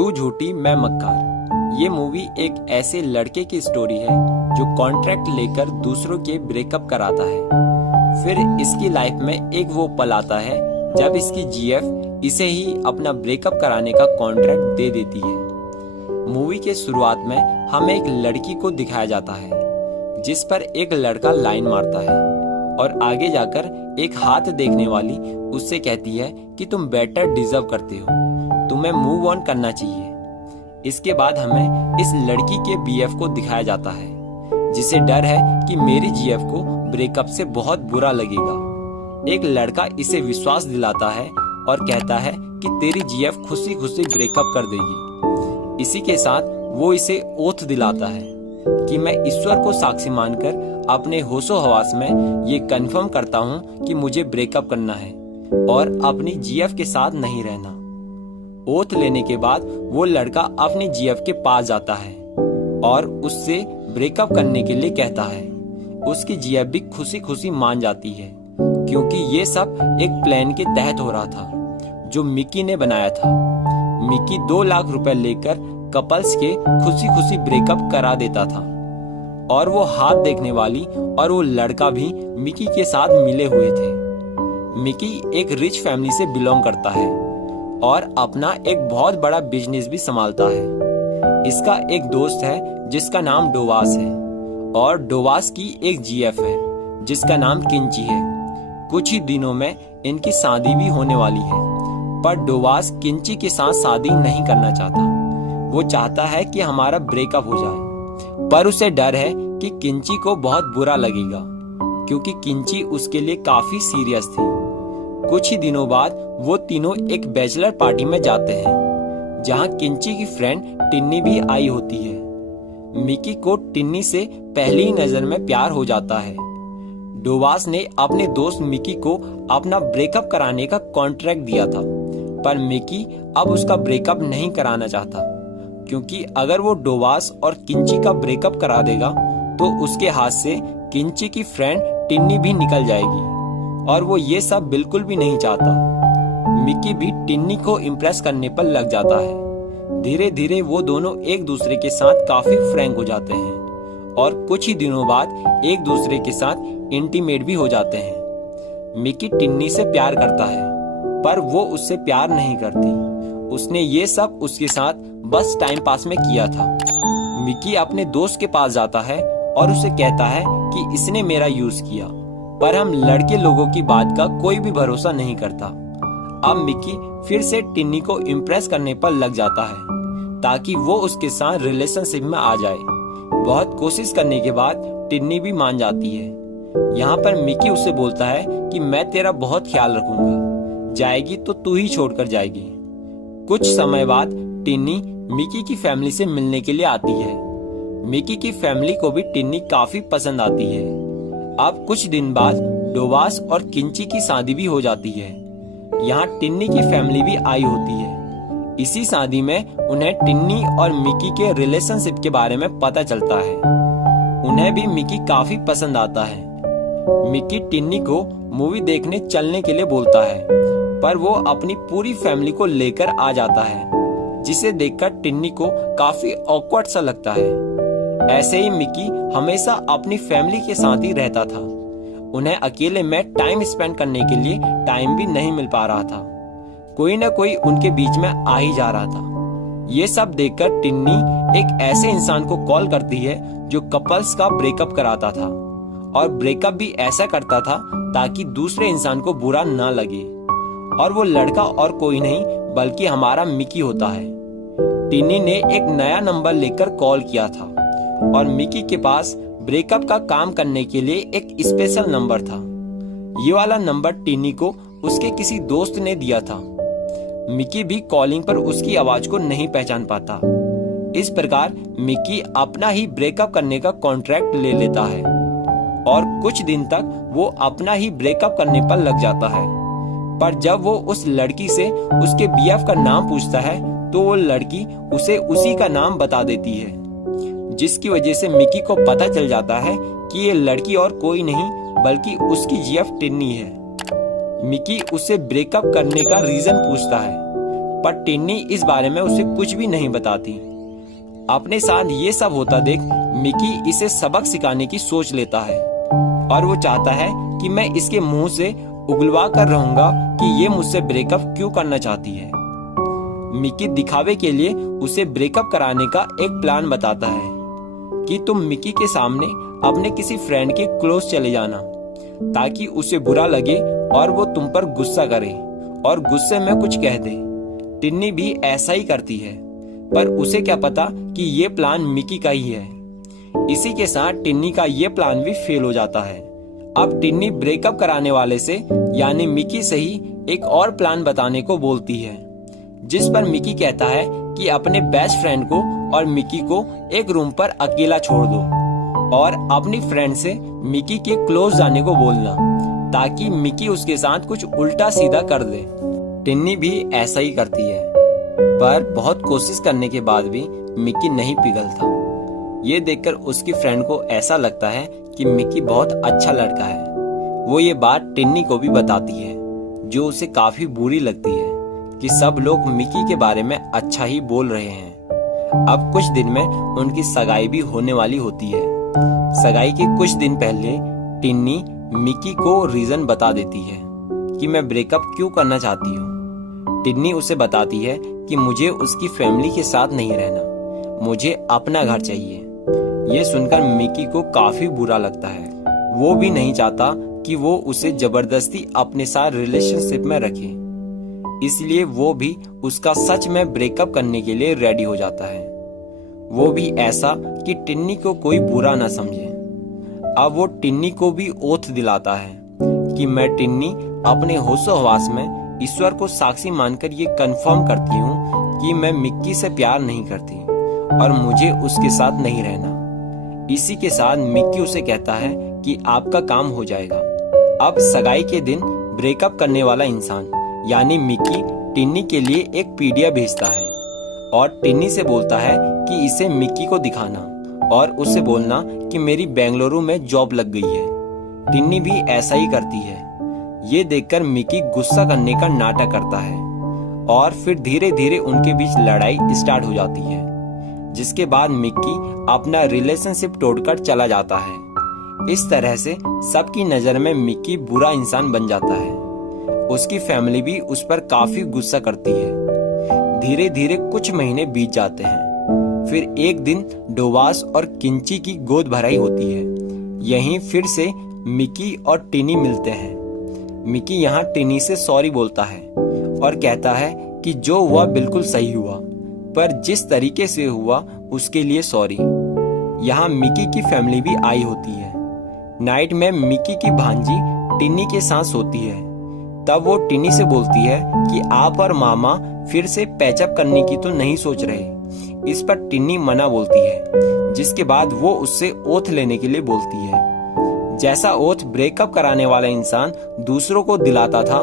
तू झूठी मैं मक्कार। ये मूवी एक ऐसे लड़के की स्टोरी है जो कॉन्ट्रैक्ट लेकर दूसरों के ब्रेकअप कराता है। फिर इसकी लाइफ में एक वो पल आता है जब इसकी जीएफ इसे ही अपना ब्रेकअप कराने का कॉन्ट्रैक्ट दे देती है। मूवी के शुरुआत में हमें एक लड़की को दिखाया जाता है जिस पर एक लड़का लाइन मारता है और आगे जाकर एक हाथ देखने वाली उससे कहती है कि तुम बेटर डिजर्व करते हो, तुम्हें मूव ऑन करना चाहिए। इसके बाद हमें इस लड़की के बीएफ को दिखाया जाता है जिसे डर है कि मेरी जीएफ को ब्रेकअप से बहुत बुरा लगेगा। एक लड़का इसे विश्वास दिलाता है और कहता है कि तेरी जीएफ खुशी खुशी ब्रेकअप कर देगी। इसी के साथ वो इसे ओथ दिलाता है कि मैं ईश्वर को साक्षी मानकर अपने होशो हवास में ये कंफर्म करता हूँ कि मुझे ब्रेकअप करना है और अपनी जीएफ के साथ नहीं रहना। ओथ लेने के बाद वो लड़का अपनी जीएफ के पास जाता है और उससे ब्रेकअप करने के लिए कहता है। उसकी जीएफ भी खुशी खुशी मान जाती है क्योंकि ये सब एक प्लान के तहत हो रहा था जो मिकी ने बनाया था। मिकी 2 लाख रुपए लेकर कपल्स के खुशी खुशी ब्रेकअप करा देता था और वो हाथ देखने वाली और वो लड़का भी मिकी के साथ मिले हुए थे। मिकी एक रिच फैमिली से बिलोंग करता है और अपना एक बहुत बड़ा बिजनेस भी संभालता है। इसका एक दोस्त है जिसका नाम डोवास है और डोवास की एक जीएफ है जिसका नाम किंची है। कुछ ही दिनों में इनकी शादी भी होने वाली है, पर डोवास किंची के साथ शादी नहीं करना चाहता। वो चाहता है कि हमारा ब्रेकअप हो जाए, पर उसे डर है कि किंची को बहुत बुरा लगेगा क्योंकि किंची उसके लिए काफी सीरियस थी। कुछ ही दिनों बाद वो तीनों एक बैचलर पार्टी में जाते हैं जहां किंची की फ्रेंड टिन्नी भी आई होती है। मिकी को टिन्नी से पहली ही नजर में प्यार हो जाता है। डोवास ने अपने दोस्त मिकी को अपना ब्रेकअप कराने का कॉन्ट्रैक्ट दिया था, पर मिकी अब उसका ब्रेकअप नहीं कराना चाहता क्योंकि अगर वो डोवास और किंची का ब्रेकअप करा देगा तो उसके हाथ से किंची की फ्रेंड टिन्नी भी निकल जाएगी और वो ये सब बिल्कुल भी नहीं चाहता। मिकी भी टिन्नी को इम्प्रेस करने पर लग जाता है। धीरे धीरे वो दोनों एक दूसरे के साथ काफी फ्रैंक हो जाते हैं और कुछ ही दिनों बाद एक दूसरे के साथ इंटीमेट भी हो जाते हैं। मिकी टिन्नी से प्यार करता है पर वो उससे प्यार नहीं करती। उसने ये सब उसके साथ बस टाइम पास में किया था। मिकी अपने दोस्त के पास जाता है और उसे कहता है कि इसने मेरा यूज किया, पर हम लड़के लोगों की बात का कोई भी भरोसा नहीं करता। अब मिकी फिर से टिन्नी को इम्प्रेस करने पर लग जाता है ताकि वो उसके साथ रिलेशनशिप में आ जाए। बहुत कोशिश करने के बाद टिन्नी भी मान जाती है। यहाँ पर मिकी उससे बोलता है कि मैं तेरा बहुत ख्याल रखूंगा, जाएगी तो तू ही छोड़कर जाएगी। कुछ समय बाद टिन्नी मिकी की फैमिली से मिलने के लिए आती है। मिकी की फैमिली को भी टिन्नी काफी पसंद आती है। अब कुछ दिन बाद डोवास और किंची की शादी भी हो जाती है। यहाँ टिन्नी की फैमिली भी आई होती है। इसी शादी में उन्हें टिन्नी और मिकी के रिलेशनशिप के बारे में पता चलता है। उन्हें भी मिकी काफी पसंद आता है। मिकी टिन्नी को मूवी देखने चलने के लिए बोलता है, पर वो अपनी पूरी फैमिली को लेकर आ जाता है जिसे देखकर टिन्नी को काफी ऑकवर्ड सा लगता है। ऐसे ही मिकी हमेशा अपनी फैमिली के साथ ही रहता था। उन्हें अकेले में टाइम स्पेंड करने के लिए टाइम भी नहीं मिल पा रहा था। कोई न कोई उनके बीच में आ ही जा रहा था। ये सब देखकर टिन्नी एक ऐसे इंसान को कॉल करती है जो कपल्स का ब्रेकअप कराता था और ब्रेकअप भी ऐसा करता था ताकि दूसरे इंसान को बुरा ना लगे। और वो लड़का और कोई नहीं बल्कि हमारा मिकी होता है। टिन्नी ने एक नया नंबर लेकर कॉल किया था और मिकी के पास ब्रेकअप का काम करने के लिए एक स्पेशल नंबर था। ये वाला नंबर टिन्नी को उसके किसी दोस्त ने दिया था। मिकी भी कॉलिंग पर उसकी आवाज को नहीं पहचान पाता। इस प्रकार मिकी अपना ही ब्रेकअप करने का कॉन्ट्रैक्ट ले लेता है और कुछ दिन तक वो अपना ही ब्रेकअप करने पर लग जाता है। पर जब वो उस लड़की से उसके बीएफ का नाम पूछता है तो वो लड़की उसे उसी का नाम बता देती है, जिसकी वजह से मिकी को पता चल जाता है कि ये लड़की और कोई नहीं बल्कि उसकी जीएफ टिन्नी है। मिकी उससे ब्रेकअप करने का रीजन पूछता है पर टिन्नी इस बारे में उसे कुछ भी नहीं बताती। अपने साथ ये सब होता देख मिकी इसे सबक सिखाने की सोच लेता है और वो चाहता है कि मैं इसके मुंह से उगलवा कर रहूंगा कि ये मुझसे ब्रेकअप क्यों करना चाहती है। मिकी दिखावे के लिए उसे ब्रेकअप कराने का एक प्लान बताता है कि तुम मिकी के सामने अपने किसी फ्रेंड के क्लोज चले जाना ताकि उसे बुरा लगे और वो तुम पर गुस्सा करे और गुस्से में कुछ कह दे। टिन्नी भी ऐसा ही करती है, पर उसे क्या पता कि ये प्लान मिकी का ही है। इसी के साथ टिन्नी का ये प्लान भी फेल हो जाता है। अब टिन्नी ब्रेकअप कराने वाले से यानी मिकी से ही एक और प्लान बताने को बोलती है, जिस पर मिकी कहता है कि अपने बेस्ट फ्रेंड को और मिकी को एक रूम पर अकेला छोड़ दो और अपनी फ्रेंड से मिकी के क्लोज जाने को बोलना ताकि मिकी उसके साथ कुछ उल्टा सीधा कर दे। टिन्नी भी ऐसा ही करती है, पर बहुत कोशिश करने के बाद भी मिकी नहीं पिघलता। ये देखकर उसकी फ्रेंड को ऐसा लगता है कि मिकी बहुत अच्छा लड़का है। वो ये बात टिन्नी को भी बताती है, जो उसे काफी बुरी लगती है कि सब लोग मिकी के बारे में अच्छा ही बोल रहे हैं। अब कुछ दिन में उनकी सगाई भी होने वाली होती है। सगाई के कुछ दिन पहले टिन्नी मिकी को रीजन बता देती है कि मैं ब्रेकअप क्यों करना चाहती हूँ। टिन्नी उसे बताती है कि मुझे उसकी फैमिली के साथ नहीं रहना, मुझे अपना घर चाहिए। ये सुनकर मिकी को काफी बुरा लगता है। वो भी नहीं चाहता कि वो उसे जबरदस्ती अपने साथ रिलेशनशिप में रखे, इसलिए वो भी उसका सच में ब्रेकअप करने के लिए रेडी हो जाता है। वो भी ऐसा कि टिन्नी को कोई बुरा ना समझे। अब वो टिन्नी को भी ओथ दिलाता है कि मैं टिन्नी अपने होशो हवास में ईश्वर को साक्षी मानकर ये कंफर्म करती हूँ कि मैं मिक्की से प्यार नहीं करती और मुझे उसके साथ नहीं रहना। इसी के साथ मिक्की उसे कहता है कि आपका काम हो जाएगा। अब सगाई के दिन ब्रेकअप करने वाला इंसान यानी मिक्की टिन्नी के लिए एक पीडिया भेजता है और टिन्नी से बोलता है कि इसे मिक्की को दिखाना और उससे बोलना कि मेरी बेंगलुरु में जॉब लग गई है। टिन्नी भी ऐसा ही करती है। ये देखकर मिक्की गुस्सा करने का नाटक करता है और फिर धीरे धीरे उनके बीच लड़ाई स्टार्ट हो जाती है, जिसके बाद मिक्की अपना रिलेशनशिप तोड़कर चला जाता है। इस तरह से सबकी नजर में मिक्की बुरा इंसान बन जाता है। उसकी फैमिली भी उस पर काफी गुस्सा करती है। धीरे धीरे कुछ महीने बीत जाते हैं। फिर एक दिन डोवास और किंची की गोद भराई होती है। यहीं फिर से मिकी और टिनी मिलते हैं। मिकी यहाँ टिनी से सॉरी बोलता है और कहता है कि जो हुआ बिल्कुल सही हुआ, पर जिस तरीके से हुआ उसके लिए सॉरी। यहाँ मिकी की फैमिली भी आई होती है। नाइट में मिकी की भांजी टिनी के साथ सोती है। तब वो टिनी से बोलती है कि आप और मामा फिर से पैचअप करने की तो नहीं सोच रहे। इस पर टिनी मना बोलती है, जिसके बाद वो उससे ओथ लेने के लिए बोलती है। जैसा ओथ ब्रेकअप कराने वाला इंसान दूसरों को दिलाता था,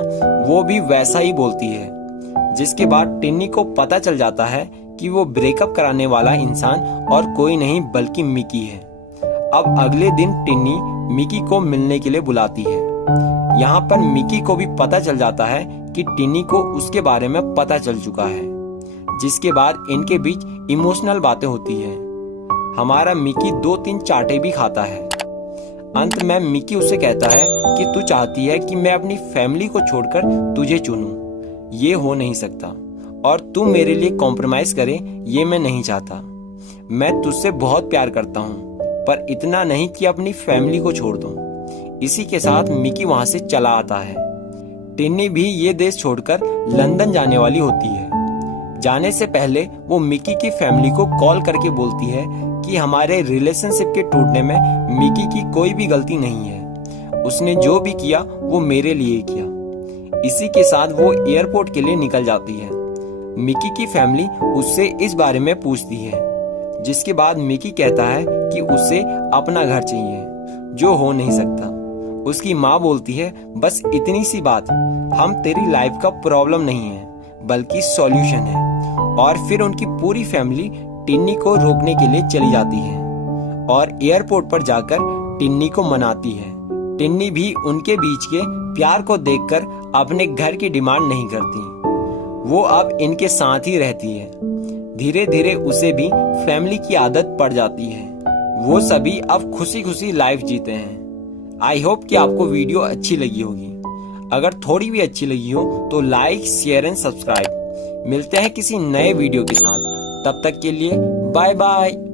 वो भी वैसा ही बोलती है। जिसके बाद टिनी को पता चल जाता है कि वो ब्रेकअप कराने वाला इंसान और कोई नहीं बल्कि मिकी है। अब अगले दिन टिनी मिकी को मिलने के लिए बुलाती है। यहाँ पर मिकी को भी पता चल जाता है कि टिनी को उसके बारे में पता चल चुका है, जिसके बाद इनके बीच इमोशनल बातें होती है। हमारा मिकी 2-3 चाटे भी खाता है। अंत में मिकी उसे कहता है कि तू चाहती है कि मैं अपनी फैमिली को छोड़कर तुझे चुनूं। ये हो नहीं सकता और तू मेरे लिए कॉम्प्रोमाइज करे, ये मैं नहीं चाहता। मैं तुझसे बहुत प्यार करता हूँ, पर इतना नहीं कि अपनी फैमिली को छोड़ दूं। इसी के साथ मिकी वहां से चला आता है। टिन्नी भी ये देश छोड़कर लंदन जाने वाली होती है। जाने से पहले वो मिकी की फैमिली को कॉल करके बोलती है कि हमारे रिलेशनशिप के टूटने में मिकी की कोई भी गलती नहीं है। उसने जो भी किया वो मेरे लिए किया। इसी के साथ वो एयरपोर्ट के लिए निकल जाती है। मिकी की फैमिली उससे इस बारे में पूछती है, जिसके बाद मिकी कहता है कि उसे अपना घर चाहिए, जो हो नहीं सकता। उसकी माँ बोलती है, बस इतनी सी बात, हम तेरी लाइफ का प्रॉब्लम नहीं है बल्कि सॉल्यूशन है। और फिर उनकी पूरी फैमिली टिन्नी को रोकने के लिए चली जाती है और एयरपोर्ट पर जाकर टिन्नी को मनाती है। टिन्नी भी उनके बीच के प्यार को देखकर अपने घर की डिमांड नहीं करती। वो अब इनके साथ ही रहती है। धीरे धीरे उसे भी फैमिली की आदत पड़ जाती है। वो सभी अब खुशी खुशी लाइफ जीते हैं। आई होप कि आपको वीडियो अच्छी लगी होगी। अगर थोड़ी भी अच्छी लगी हो तो लाइक, शेयर एंड सब्सक्राइब। मिलते हैं किसी नए वीडियो के साथ। तब तक के लिए बाय बाय।